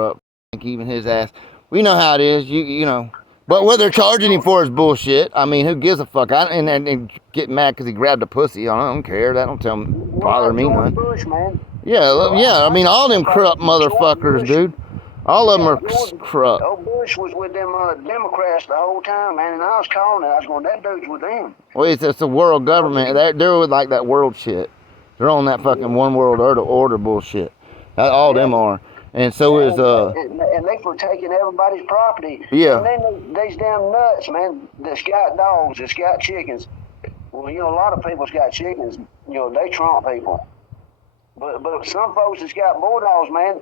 up. Even his ass. We know how it is. You know. But what they're charging him for is bullshit. I mean, who gives a fuck? And get mad because he grabbed a pussy. I don't care. That don't bother me none. Bush, man. Yeah, yeah. I mean, all them corrupt motherfuckers, dude. All of them are corrupt. Old Bush was with them Democrats the whole time, man. And I was calling it. I was going, that dude's with them. Well, it's a world government. They're with like that world shit. They're on that fucking one world order bullshit. All them are. And so is and they for taking everybody's property. Yeah. And then they's damn nuts, man. That's got dogs, that's got chickens. Well, you know, a lot of people's got chickens. You know, they Trump people. But some folks that's got bulldogs, man.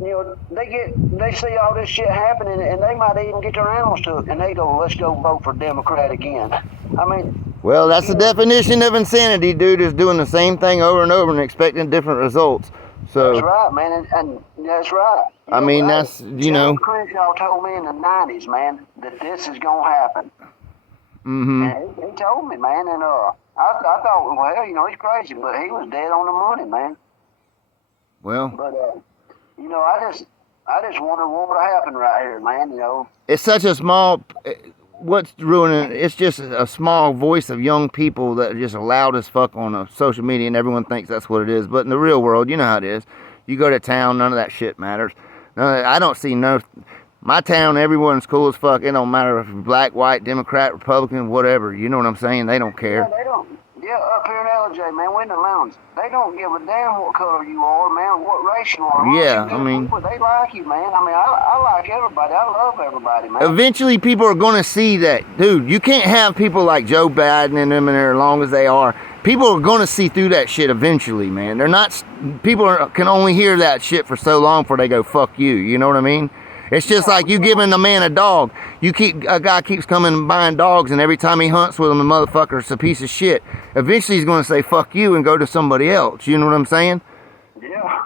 You know, they see all this shit happening, and they might even get their animals to it, and they go, let's go vote for Democrat again. I mean. Well, that's the definition of insanity, dude. Is doing the same thing over and over and expecting different results. So that's right, man, and that's right. I mean, that's, you know. Crenshaw told me in the 90s, man, that this is gonna happen. Mm-hmm. And he told me, man, and I thought, well, you know, he's crazy, but he was dead on the money, man. Well. But you know, I just wonder what would happen right here, man. You know. It's such a small. What's ruining it? It's just a small voice of young people that are just loud as fuck on social media, and everyone thinks that's what it is. But in the real world, you know how it is. You go to town, none of that shit matters. I don't see my town, everyone's cool as fuck. It don't matter if you're black, white, Democrat, Republican, whatever. You know what I'm saying? They don't care. Yeah, they don't. Yeah, up here in LJ, man, we're in the mountains. They don't give a damn what color you are, man, what race you are. Yeah, I mean. They like you, man. I mean, I like everybody. I love everybody, man. Eventually, people are going to see that, dude, you can't have people like Joe Biden and them in there as long as they are. People are going to see through that shit eventually, man. They're not, can only hear that shit for so long before they go, fuck you. You know what I mean? It's just like you giving a man a dog. A guy keeps coming and buying dogs, and every time he hunts with him, the motherfucker's a piece of shit. Eventually, he's going to say, fuck you, and go to somebody else. You know what I'm saying? Yeah.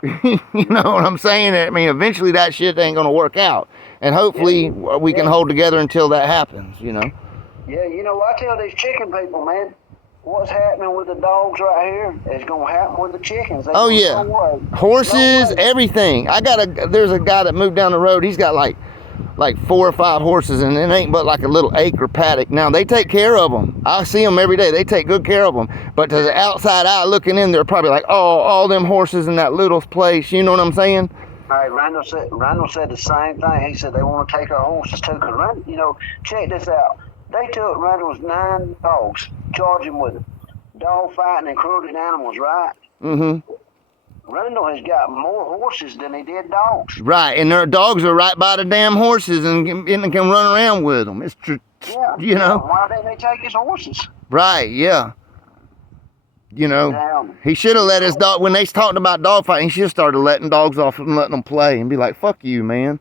You know what I'm saying? I mean, eventually that shit ain't going to work out. And hopefully we can hold together until that happens, you know? Yeah, you know, I tell these chicken people, man, what's happening with the dogs right here is going to happen with the chickens. Oh, yeah. Horses, everything. There's a guy that moved down the road. He's got like 4 or 5 horses, and it ain't but like a little acre paddock. Now, they take care of them. I see them every day. They take good care of them. But to the outside eye looking in, they're probably like, oh, all them horses in that little place. You know what I'm saying? Hey, Randall said the same thing. He said they want to take our horses too. Because, you know, check this out. They took Randall's 9 dogs, charged him with dog fighting and cruelty to animals, right? Mm-hmm. Randall has got more horses than he did dogs. Right, and their dogs are right by the damn horses and can run around with them. It's true, you know. Why didn't they take his horses? Right, yeah. You know, he should have let his dog, when they talked about dog fighting, he should have started letting dogs off and letting them play and be like, fuck you, man.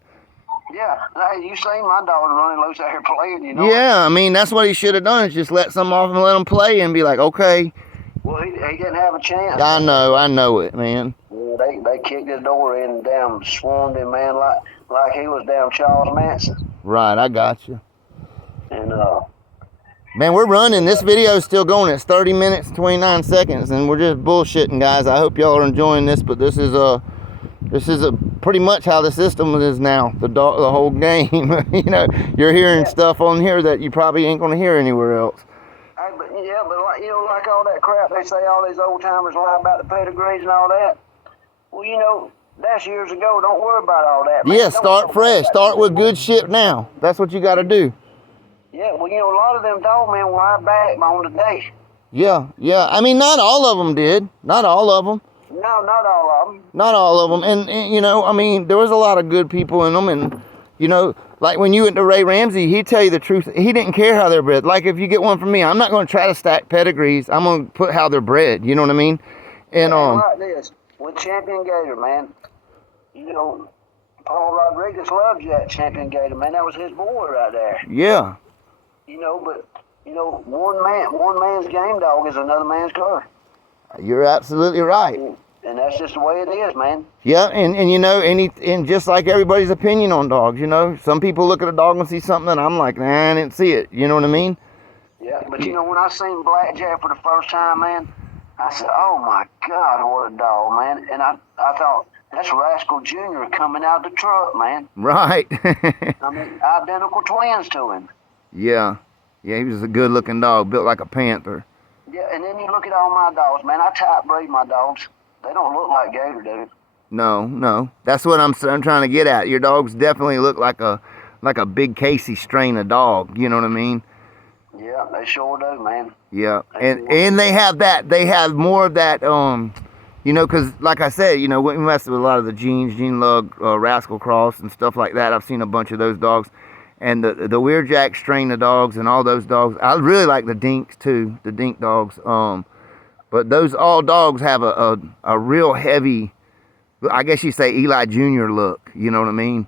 Yeah, hey, you seen my dog running loose out here playing, you know? Yeah, I mean, that's what he should have done, is just let some off and let them play and be like, okay. Well, he didn't have a chance. I know it, man. Yeah, they kicked his door in and damn swarmed him, man, like he was damn Charles Manson. Right, I got you. And, man, we're running. This video is still going. It's 30 minutes, 29 seconds, and we're just bullshitting, guys. I hope y'all are enjoying this, but this is pretty much how the system is now, the whole game. You know, you're hearing stuff on here that you probably ain't going to hear anywhere else. Hey, but like, you know, like all that crap they say, all these old timers lie about the pedigrees and all that. Well, you know, that's years ago. Don't worry about all that, man. Yeah, start fresh. Start with good shit now. That's what you got to do. Yeah, well, you know, a lot of them dog men lie back on the day. Yeah. I mean, not all of them did. Not all of them. No, not all of them. Not all of them. And, you know, I mean, there was a lot of good people in them. And, you know, like when you went to Ray Ramsey, he'd tell you the truth. He didn't care how they're bred. Like if you get one from me, I'm not going to try to stack pedigrees. I'm going to put how they're bred. You know what I mean? And like this, with Champion Gator, man, you know, Paul Rodriguez loves that Champion Gator, man. That was his boy right there. Yeah. You know, but, you know, one man's game dog is another man's car. You're absolutely right. And that's just the way it is, man. Yeah, and you know, and just like everybody's opinion on dogs, you know, some people look at a dog and see something, and I'm like, nah, I didn't see it. You know what I mean? Yeah, but you know, when I seen Blackjack for the first time, man, I said, oh my God, what a dog, man. And I thought, That's Rascal Jr. coming out the truck, man. Right. I mean, identical twins to him. Yeah. Yeah, he was a good-looking dog, built like a panther. Yeah, and then you look at all my dogs, man. I type breed my dogs. They don't look like Gator do. No. That's what I'm trying to get at. Your dogs definitely look like a big Casey strain of dog. You know what I mean? Yeah, they sure do, man. Yeah, and they have more of that, you know, because like I said, you know, we mess with a lot of the Gene Lug, Rascal Cross and stuff like that. I've seen a bunch of those dogs, and the Weirjack strain of dogs and all those dogs. I really like the Dinks too, the Dink dogs. But those all dogs have a real heavy, I guess you say Eli Jr. look. You know what I mean?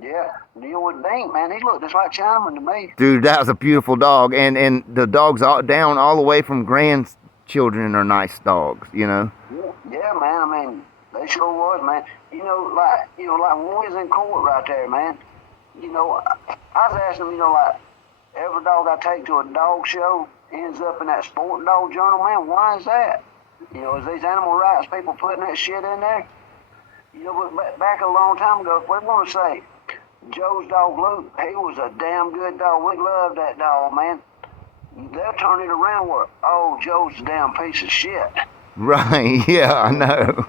Yeah, you would think, man. He looked just like Chinaman to me. Dude, that was a beautiful dog, and the dogs down all the way from grandchildren are nice dogs, you know. Yeah, man. I mean, they sure was, man. Like when we was in court right there, man. I was asking them, like every dog I take to a dog show ends up in that sport dog journal, man. Why is that? Is these animal rights people putting that shit in there? But back a long time ago, if we want to say Joe's dog Luke, he was a damn good dog. We loved that dog, man. They'll turn it around where, oh, Joe's a damn piece of shit. Right, yeah, I know.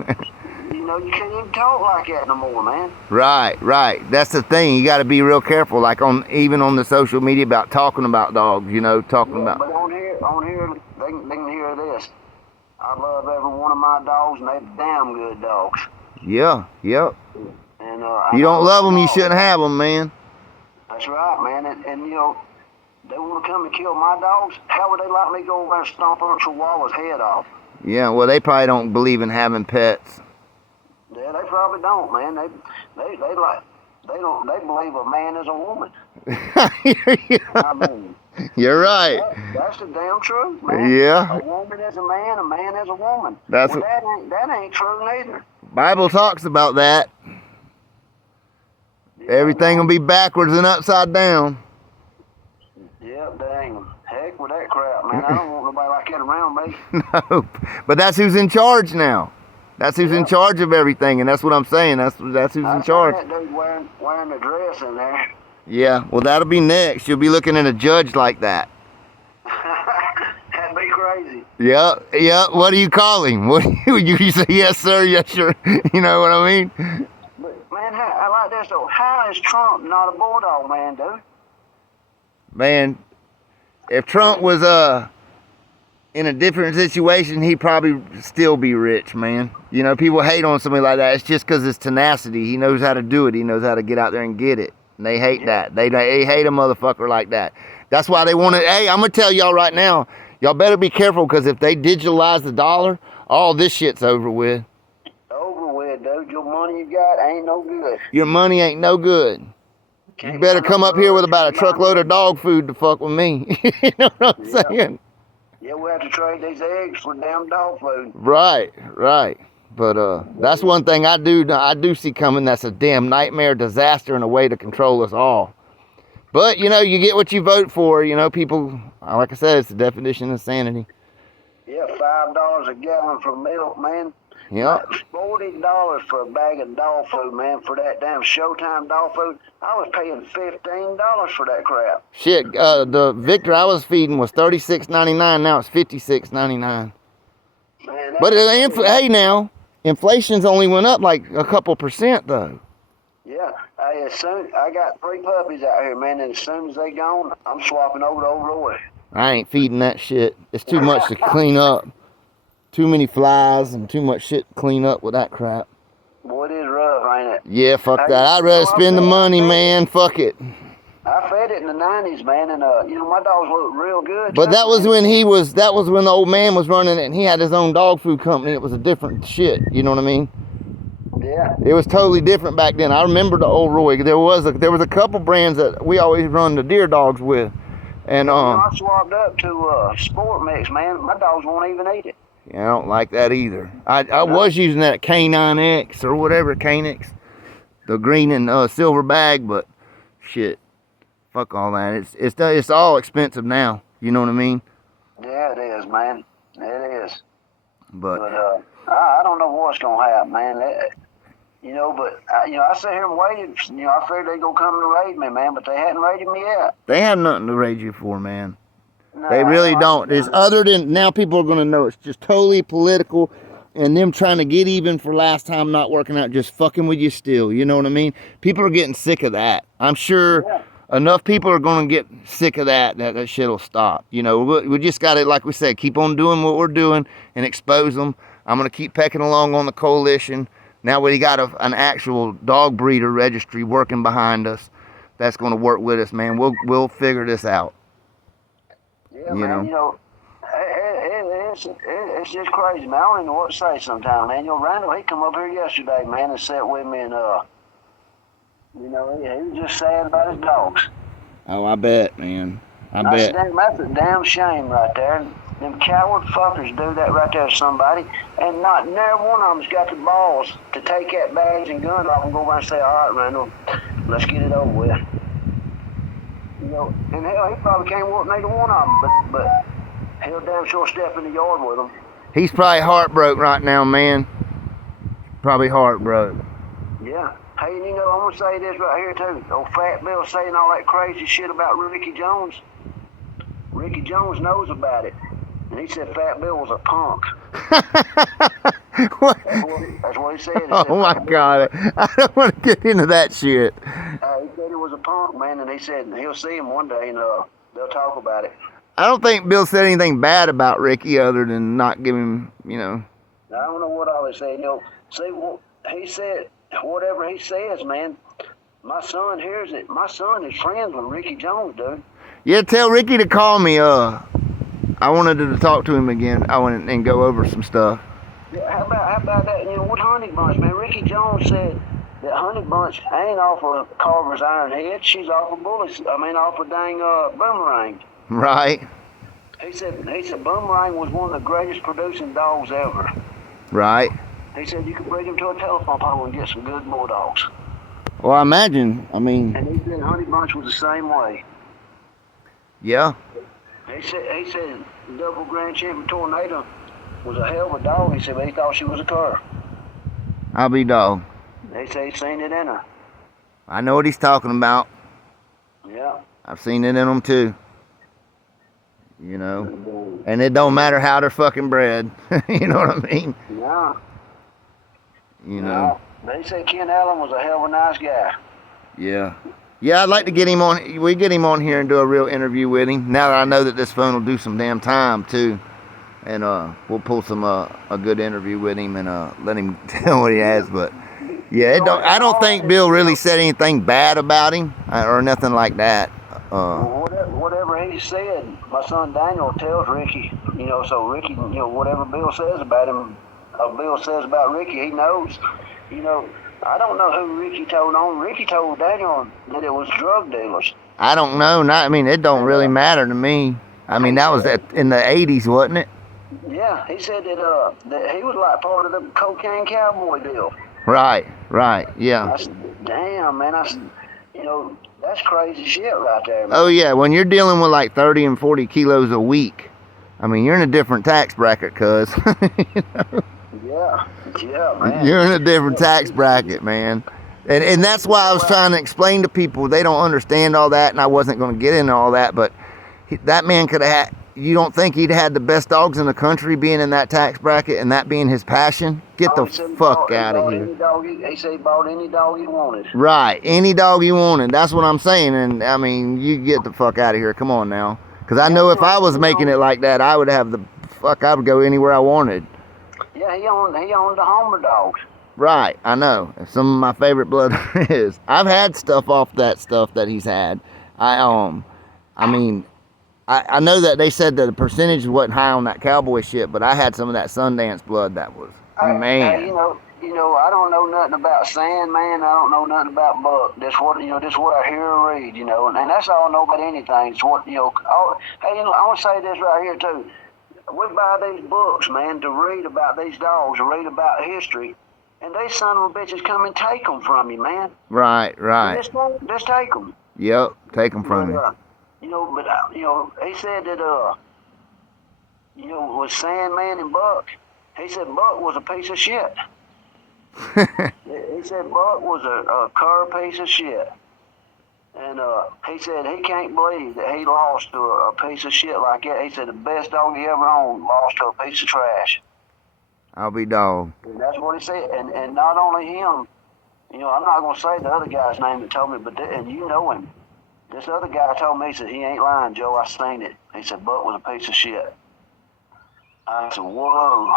You can't even talk like that no more, man. Right. That's the thing. You got to be real careful, like even on the social media about talking about dogs, talking about. But on here, they can hear this. I love every one of my dogs, and they're damn good dogs. Yeah. And if you don't love them, you shouldn't have them, man. That's right, man. And they want to come and kill my dogs. How would they let me go over there and stomp a chihuahua's head off? Yeah, well, they probably don't believe in having pets. Yeah, they probably don't, man. They believe a man is a woman. I mean, you're right. That's the damn truth, man. Yeah. A woman is a man is a woman. That ain't true neither. Bible talks about that. Yeah, everything will be backwards and upside down. Yeah, dang. Heck with that crap, man. I don't want nobody like that around me. No, but that's who's in charge now. That's who's in charge of everything, and that's what I'm saying. That's who's in charge. That dude wearing the dress in there. Yeah, well, that'll be next. You'll be looking at a judge like that. That'd be crazy. Yeah. What do you call him? What do you say? Yes, sir. Yes, sir. You know what I mean? But man, I like this though. How is Trump not a bulldog man, dude? Man, if Trump was in a different situation, he'd probably still be rich, man. People hate on somebody like that. It's just because it's tenacity. He knows how to do it. He knows how to get out there and get it. And they hate that. They hate a motherfucker like that. That's why they want to. Hey, I'm going to tell y'all right now, y'all better be careful, because if they digitalize the dollar, all this shit's over with. Over with, dude. Your money you got ain't no good. Your money ain't no good. You better come up here with about a truckload of dog food to fuck with me. You know what I'm saying? Yeah, we have to trade these eggs for damn dog food. Right. But that's one thing I do see coming. That's a damn nightmare, disaster, and a way to control us all. But, you get what you vote for. People, like I said, it's the definition of insanity. Yeah, $5 a gallon for milk, man. Yeah. $40 for a bag of dog food, man, for that damn Showtime dog food. I was paying $15 for that crap. Shit, the Victor I was feeding was $36.99. Now it's $56.99. But hey, now inflation's only went up like a couple percent though. Yeah, I got 3 puppies out here, man, and as soon as they gone, I'm swapping over to Old Roy. I ain't feeding that shit. It's too much to clean up. Too many flies and too much shit to clean up with that crap. Boy, it is rough, ain't it? Yeah, fuck that. I'd rather spend the money, man. Fuck it. I fed it in the 90s, man, and my dogs look real good. But that was when the old man was running it, and he had his own dog food company. It was a different shit. You know what I mean? Yeah. It was totally different back then. I remember the old Roy. There was a couple brands that we always run the deer dogs with, and I swapped up to Sport Mix, man. My dogs won't even eat it. Yeah, I don't like that either. I was using that K9X or whatever, Canix, the green and silver bag, but shit, fuck all that. It's all expensive now. You know what I mean? Yeah, it is, man. It is. But I don't know what's gonna happen, man. You know, but I sat here and waited. I figured they'd gonna come and raid me, man, but they hadn't raided me yet. They have nothing to raid you for, man. No, They really don't. It's other than now people are gonna know it's just totally political, and them trying to get even for last time not working out, just fucking with you still. You know what I mean? People are getting sick of that. I'm sure enough people are gonna get sick of that shit'll stop. You know, we just got to, like we said, keep on doing what we're doing and expose them. I'm gonna keep pecking along on the coalition. Now we got an actual dog breeder registry working behind us. That's gonna work with us, man. We'll figure this out. Yeah, man. It's just crazy, man. I don't even know what to say sometimes, man. Randall, he come up here yesterday, man, and sat with me, and he was just sad about his dogs. Oh, I bet, man. I bet. That's a damn shame right there. Them coward fuckers do that right there to somebody, and not never one of them's got the balls to take that badge and gun off and go around and say, all right, Randall, let's get it over with. And hell, he probably can't walk neither one of them, but he'll damn sure step in the yard with them. He's probably heartbroken right now, man. Probably heartbroken. Yeah. Hey, I'm going to say this right here, too. Old Fat Bill saying all that crazy shit about Ricky Jones. Ricky Jones knows about it. And he said Fat Bill was a punk. What? That's what he said. Oh, my God. I don't want to get into that shit. He said he was a punk, man, and he said he'll see him one day and they'll talk about it. I don't think Bill said anything bad about Ricky other than not giving him, I don't know what all he said. He said, whatever he says, man, my son hears it. My son is friends with Ricky Jones, dude. Yeah, tell Ricky to call me. I wanted to talk to him again. I wanted and go over some stuff. Yeah, how about that? With Honey Bunch, man, Ricky Jones said that Honey Bunch ain't off of Carver's Iron Head. She's off of off of dang Boomerang. Right. He said Boomerang was one of the greatest producing dogs ever. Right. He said you could bring him to a telephone pole and get some good bulldogs. Well, I imagine. And he said Honey Bunch was the same way. Yeah. He said Double Grand Champion Tornado was a hell of a dog. He said, but he thought she was a cur. I'll be dog. They say he's seen it in her. I know what he's talking about. Yeah. I've seen it in them too. And it don't matter how they're fucking bred. You know what I mean? Yeah. Yeah. They say Ken Allen was a hell of a nice guy. Yeah. Yeah, I'd like to get him on. We get him on here and do a real interview with him. Now that I know that this phone will do some damn time too, and we'll pull some a good interview with him and let him tell what he has. But yeah, I don't think Bill really said anything bad about him or nothing like that. Whatever he said, my son Daniel tells Ricky. So Ricky, whatever Bill says about him, Bill says about Ricky, he knows. I don't know who Ricky told on. Ricky told Daniel that it was drug dealers. I don't know. It don't really matter to me. That was in the 80s, wasn't it? Yeah, he said that he was like part of the cocaine cowboy deal. Right, yeah. I said, damn, man, that's crazy shit right there, man. Oh, yeah, when you're dealing with like 30 and 40 kilos a week, you're in a different tax bracket, cuz. Yeah, man. You're in a different tax bracket, man. And that's why I was trying to explain to people. They don't understand all that, and I wasn't going to get into all that, but that man could have had, you don't think he'd had the best dogs in the country being in that tax bracket and that being his passion? Get the fuck out of here. He said he bought any dog he wanted. Right, any dog he wanted. That's what I'm saying, and you get the fuck out of here. Come on now. Because I know if I was making it like that, I would have I would go anywhere I wanted. Yeah, he owned the Homer dogs. Right, I know. Some of my favorite blood is. I've had stuff off that stuff that he's had. I know that they said that the percentage wasn't high on that cowboy shit, but I had some of that Sundance blood that was, man. I don't know nothing about Sandman. I don't know nothing about Buck. That's what I hear and read, and that's all I know about anything. It's what, I want to say this right here too. We buy these books, man, to read about these dogs, to read about history, and they son of a bitches come and take them from you, man. Right. Just take them. Yep, take them from you. He said that, with Sandman and Buck, he said Buck was a piece of shit. He said Buck was a cur piece of shit. And he said he can't believe that he lost to a piece of shit like that. He said the best dog he ever owned lost to a piece of trash. I'll be dog. And that's what he said. And not only him, I'm not going to say the other guy's name that told me, but and you know him. This other guy told me, he said, he ain't lying, Joe, I seen it. He said, Buck was a piece of shit. I said, whoa.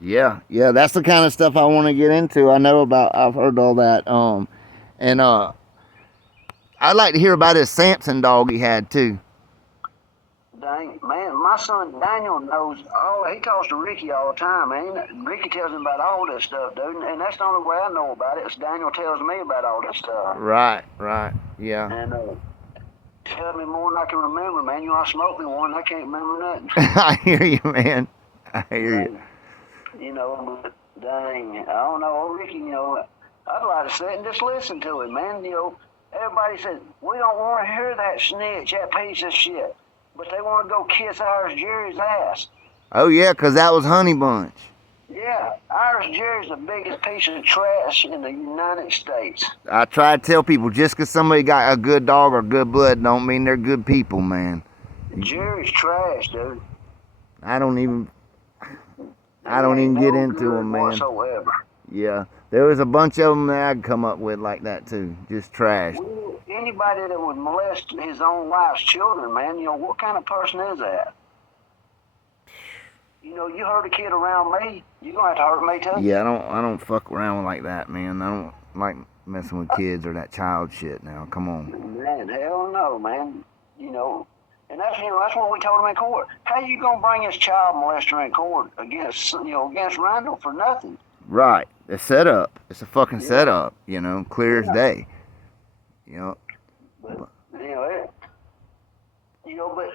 Yeah, that's the kind of stuff I want to get into. I've heard all that. And I'd like to hear about his Samson dog he had too. Dang, man, my son Daniel knows he talks to Ricky all the time, man. Ricky tells him about all this stuff, dude, and that's the only way I know about it. Is Daniel tells me about all this stuff. Right, yeah. And tell me more than I can remember, man. I smoked me one, I can't remember nothing. I hear you, man. I hear you. But dang, I don't know, Ricky. I'd like to sit and just listen to it, man. Everybody said we don't want to hear that snitch, that piece of shit. But they want to go kiss Irish Jerry's ass. Oh, yeah, 'cause that was Honey Bunch. Yeah, Irish Jerry's the biggest piece of trash in the United States. I try to tell people, just 'cause somebody got a good dog or good blood don't mean they're good people, man. Jerry's trash, dude. I don't even get into them, man. Whatsoever. Yeah, there was a bunch of them that I'd come up with like that, too. Just trash. Anybody that would molest his own wife's children, man, what kind of person is that? You hurt a kid around me, you're going to have to hurt me, too. Yeah, I don't fuck around like that, man. I don't like messing with kids or that child shit now. Come on. Man, hell no, man. And that's what we told him in court. How you going to bring this child molester in court against Randall for nothing? Right. It's set up. It's a fucking setup, clear as day.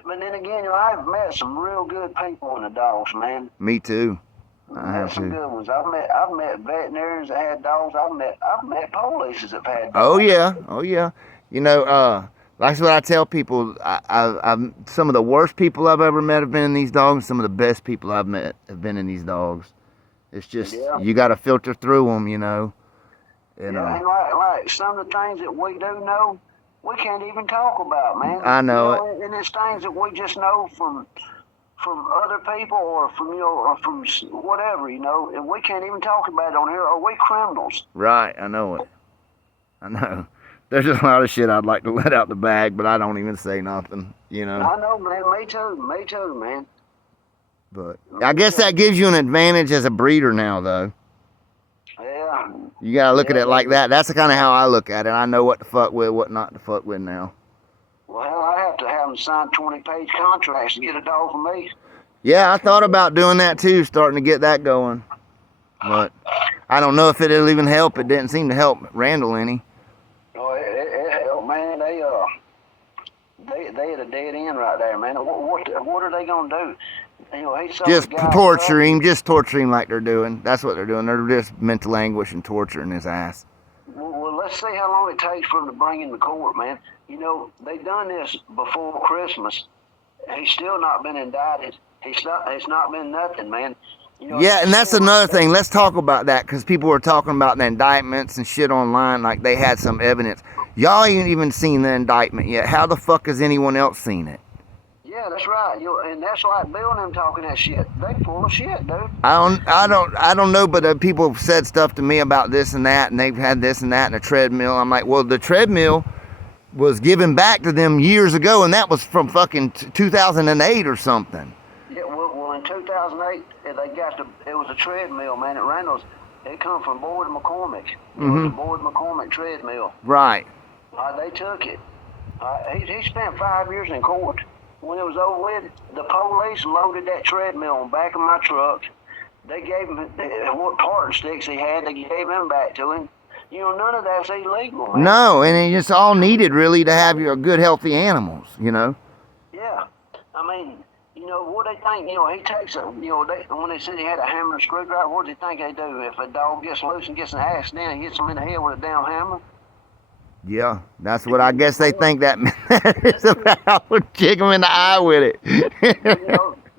But then again, I've met some real good people in the dogs, man. Me too. I have some good ones. I've met veterinarians that had dogs. I've met polices that had dogs. Oh yeah. That's what I tell people. I've some of the worst people I've ever met have been in these dogs. Some of the best people I've met have been in these dogs. It's just you got to filter through them, And like some of the things that we do know, we can't even talk about, man. I know it. And it's things that we just know from other people or from whatever, and we can't even talk about it on here. Are we criminals? Right, I know it. I know. There's just a lot of shit I'd like to let out the bag, but I don't even say nothing, I know, man. Me too, man. But I guess that gives you an advantage as a breeder now, though. Yeah. You gotta look at it like that. That's the kind of how I look at it. I know what to fuck with, what not to fuck with now. Well, hell, I have to have them sign 20-page contracts to get a dog from me. Yeah, I thought about doing that too, starting to get that going. But I don't know if it'll even help. It didn't seem to help Randall any. Oh, it helped, man. They at a dead end right there, man. What are they gonna do? Just torture him. Just torture him like they're doing. That's what they're doing. They're just mental anguish and torturing his ass. Well, let's see how long it takes for them to bring him to court, man. They done this before Christmas. He's still not been indicted. It's not been nothing, man. Yeah, and that's another thing. Let's talk about that, because people were talking about the indictments and shit online like they had some evidence. Y'all ain't even seen the indictment yet. How the fuck has anyone else seen it? Yeah, that's right. And that's like Bill and them talking that shit. They full of shit, dude. I don't know, but people have said stuff to me about this and that, and they've had this and that in a treadmill. I'm like, well, the treadmill was given back to them years ago, and that was from fucking 2008 or something. Yeah, well, in 2008, it was a treadmill, man, at Reynolds. It come from Boyd McCormick. It was a Boyd McCormick treadmill. Right. They took it. He spent 5 years in court. When it was over with, the police loaded that treadmill on the back of my truck. They gave him what parting sticks he had. They gave them back to him. None of that's illegal, man. No, and it's all needed, really, to have your good, healthy animals, Yeah. I mean, what they think, he takes when they said he had a hammer and screwdriver, what do you think they do? If a dog gets loose and gets an accident, he hits him in the head with a damn hammer? Yeah, that's what I guess they think that is about. Kick him in the eye with it.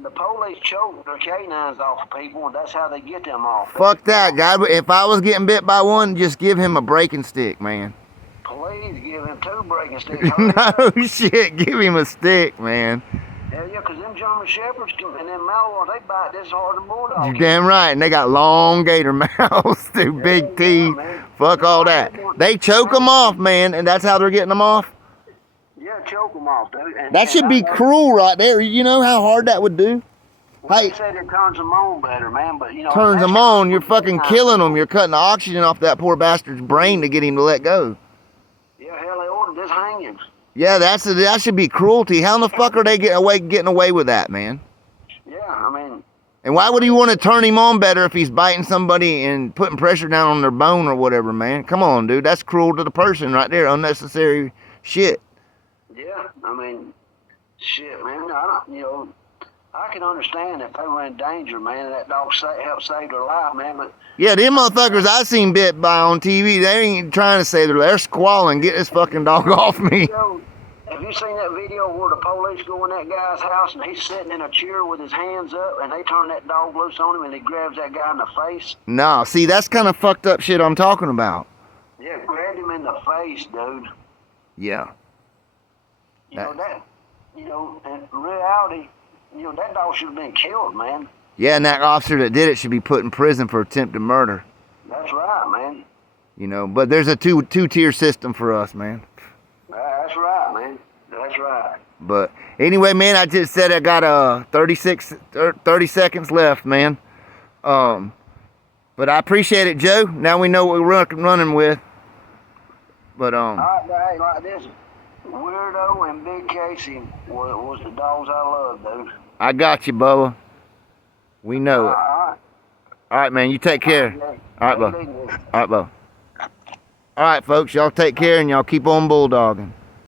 the police choke their canines off of people, and that's how they get them off. Fuck that, guy. If I was getting bit by one, just give him a breaking stick, man. Please give him 2 breaking sticks. No shit, give him a stick, man. Hell yeah, because them German Shepherds and them Malinois, they bite this hard than Bulldogs. You damn right, and they got long gator mouths, too, big teeth. Fuck all that. They choke them off, man, and that's how they're getting them off? Yeah, choke them off, dude. That should be cruel right there. You know how hard that would do? Well, Hey, they said it turns them on better, man, but you know. turns them on, you're fucking killing them. You're cutting the oxygen off that poor bastard's brain to get him to let go. Yeah, hell, they ordered this hanging. Yeah, that should be cruelty. How in the fuck are they getting away with that, man? Yeah, I mean. And why would he want to turn him on better if he's biting somebody and putting pressure down on their bone or whatever, man? Come on, dude. That's cruel to the person right there. Unnecessary shit. Yeah, I mean, shit, man. I don't, you know, I can understand if they were in danger, man, and that dog helped save their life, man. But yeah, them motherfuckers I seen bit by on TV, they ain't trying to save their life. They're squalling. Get this fucking dog off me. You know, have you seen that video where the police go in that guy's house and he's sitting in a chair with his hands up and they turn that dog loose on him and he grabs that guy in the face? No, see, that's kind of fucked up shit I'm talking about. Yeah, grabbed him in the face, dude. Yeah. You know that. You know, in reality, you know that dog should have been killed, man. Yeah, and that officer that did it should be put in prison for attempted murder. That's right, man. You know, but there's a two-tier system for us, man. That's right, man. That's right. But anyway, man, I just said I got 30 seconds left, man. But I appreciate it, Joe. Now we know what we're running with. But All right, hey, like this, Weirdo and Big Casey was the dogs I loved, dude. I got you, Bubba. We know it. All right. All right, man. You take care. All right, Bubba. All right, Bubba. All right, folks. Y'all take care and y'all keep on bulldogging.